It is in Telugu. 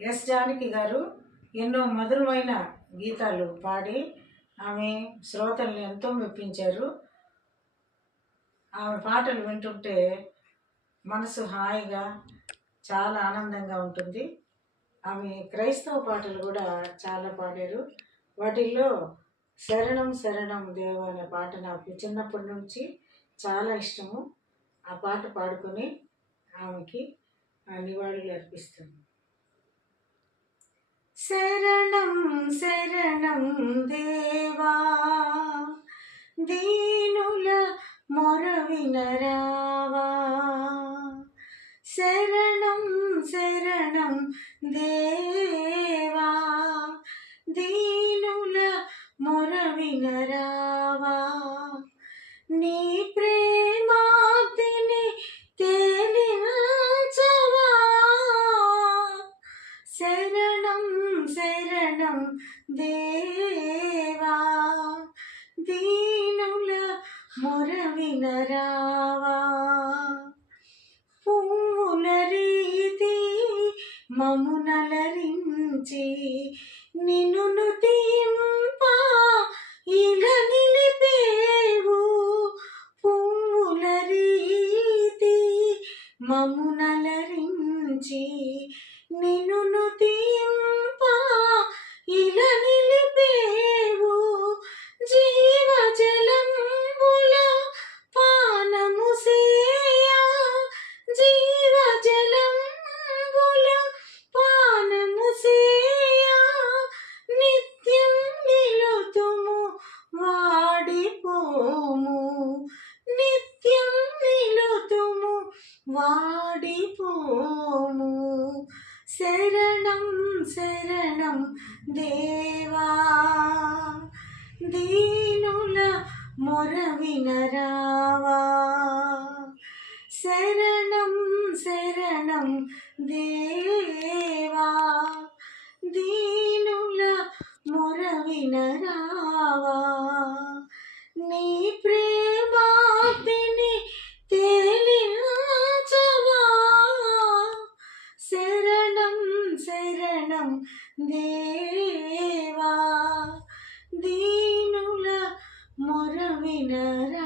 ఎస్ జానకి గారు ఎన్నో మధురమైన గీతాలు పాడి ఆమె శ్రోతల్ని ఎంతో మెప్పించారు. ఆమె పాటలు వింటుంటే మనసు హాయిగా చాలా ఆనందంగా ఉంటుంది. ఆమె క్రైస్తవ పాటలు కూడా చాలా పాడారు. వాటిల్లో శరణం శరణం దేవ అనే పాట నాకు చిన్నప్పటి నుంచి చాలా ఇష్టము. ఆ పాట పాడుకొని ఆమెకి నివాళులు అర్పిస్తాను. శరణం శరణం దేవా, దీనుల మొర వినరావా. శరణం శరణం దేవా, దీనుల మొర వినరావా. నీ ప్రేమాగ్ని తేలించవా. శరణం శరణం దేవా, దీనుల మొర వినరావా. పువ్వుల రీతి మమునలరించి నిన్ను నుతింప ఇలా నిలిపేవు. పువ్వుల రీతి మమునలరించి నిన్ను నుతింప ఇలా నిలిపేవు. జీవజలంబుల పానము సేయ, జీవజలంబుల పానము సేయ. నిత్యం నిలుతుము వాడిపోము, నిత్యం నిలుతుము వాడిపోము. శరణం శరణం దేవా, దీనుల మొర వినరావా. శరణం శరణం దేవా, దీనుల మొర వినరావా. నీ ప్రేమాగ్ని తేలించవా. శరణం శరణం దేవా, దీనుల మొర వినరా.